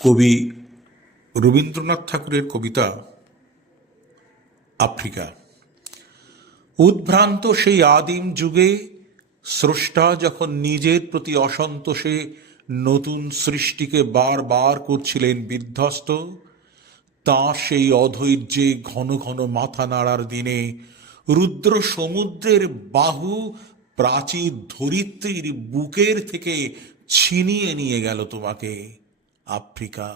কবি রবীন্দ্রনাথ ঠাকুরের কবিতা আফ্রিকা। উদ্ভ্রান্ত সেই আদিম যুগে স্রষ্টা যখন নিজের প্রতি অসন্তোষে নতুন সৃষ্টিকে বারবার করছিলেন বিধ্বস্ত, তাঁর সেই অধৈর্যে ঘন ঘন মাথা নাড়ার দিনে রুদ্র সমুদ্রের বাহু প্রাচীর ধরিত্রীর বুকের থেকে ছিনিয়ে নিয়ে গেল তোমাকে আফ্রিকা।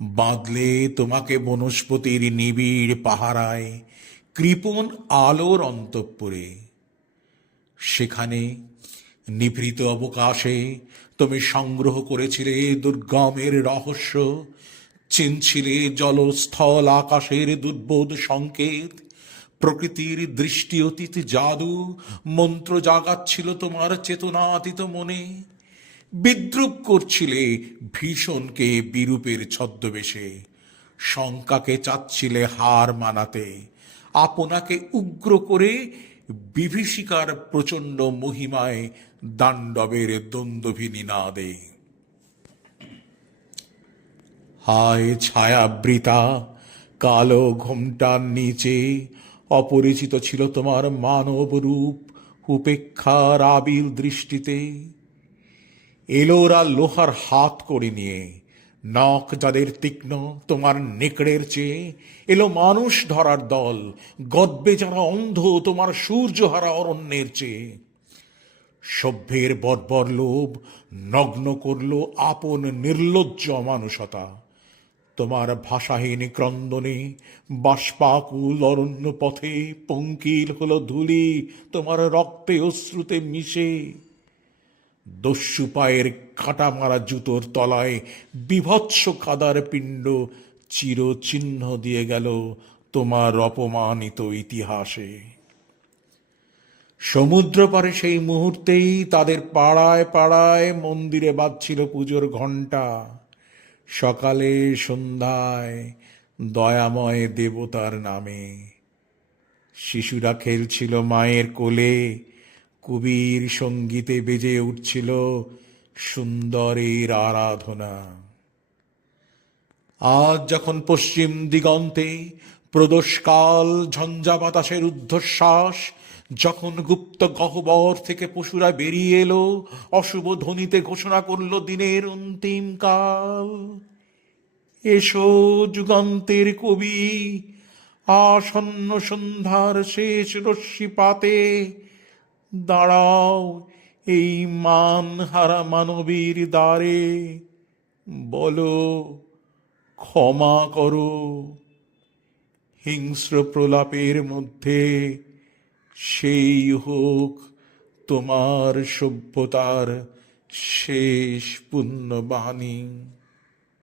বাঁধলে তোমাকে বনস্পতির নিবিড় পাহারায় কৃপণ আলোর অন্তঃপুরে। সেখানে নিভৃত অবকাশে তুমি সংগ্রহ করেছিলে দুর্গমের রহস্য, চিনছিলে জলস্থল আকাশের দুর্বোধ সংকেত, প্রকৃতির দৃষ্টি অতীত জাদু মন্ত্র জাগাচ্ছিল তোমার চেতনাতীত মনে। বিদ্রুপ করছিলে ভীষণকে বিরূপের ছদ্মবেশে, শঙ্কাকে চাচ্ছিলে হার মানাতে, আপনাকে উগ্র করে বিভীষিকার প্রচণ্ড মহিমায় দাণ্ডবের দ্বন্দ্বভিনী নাদে। হায় ছায়াবৃতা কালো ঘোমটার নিচে অপরিচিত ছিল তোমার মানব রূপ উপেক্ষার আবিল দৃষ্টিতে। এলোরা লোহার হাত করে নিয়ে, নখ যাদের তীক্ষ্ণ তোমার নেকড়ের চেয়ে, এলো মানুষ ধরার দল গদ্বে যারা অন্ধ তোমার সূর্যহারা অরণ্যের চেয়ে। সভ্যের বর্বর লোভ নগ্ন করল আপন নির্লজ্জ অমানুষতা, তোমার ভাষাহীন ক্রন্দনে বাষ্পাকুল অরণ্য পথে পঙ্কিল হলো ধূলি তোমার রক্তে অশ্রুতে মিশে। দস্যু পায়ের কাঁটা মারা জুতোর তলায় বিভৎস কাদার পিণ্ড চিরচিহ্ন দিয়ে গেল তোমার অপমানিত ইতিহাসে। সমুদ্র পারে সেই মুহূর্তেই তাদের পাড়ায় পাড়ায় মন্দিরে বাজছিল পুজোর ঘণ্টা। সকালে সন্ধ্যায় দয়াময় দেবতার নামে শিশুরা খেলছিল মায়ের কোলে, কবির সঙ্গীতে বেজে উঠছিল সুন্দরের আরাধনা। আজ যখন পশ্চিম দিগন্তে প্রদোষকাল ঝঞ্ঝা বাতাসের ঊর্ধ্বশ্বাস, যখন গুপ্ত গহ্বর থেকে পশুরা বেরিয়ে এলো অশুভ ধ্বনিতে ঘোষণা করলো দিনের অন্তিম কাল। এসো যুগান্তের কবি, আসন্ন সন্ধ্যার শেষ রশ্মিপাতে দাঁড়াও এই মানহারা মানবীর দ্বারে, বলো ক্ষমা করো। হিংস্র প্রলাপের মধ্যে সেই হোক তোমার সভ্যতার শেষ পুণ্যবাণী।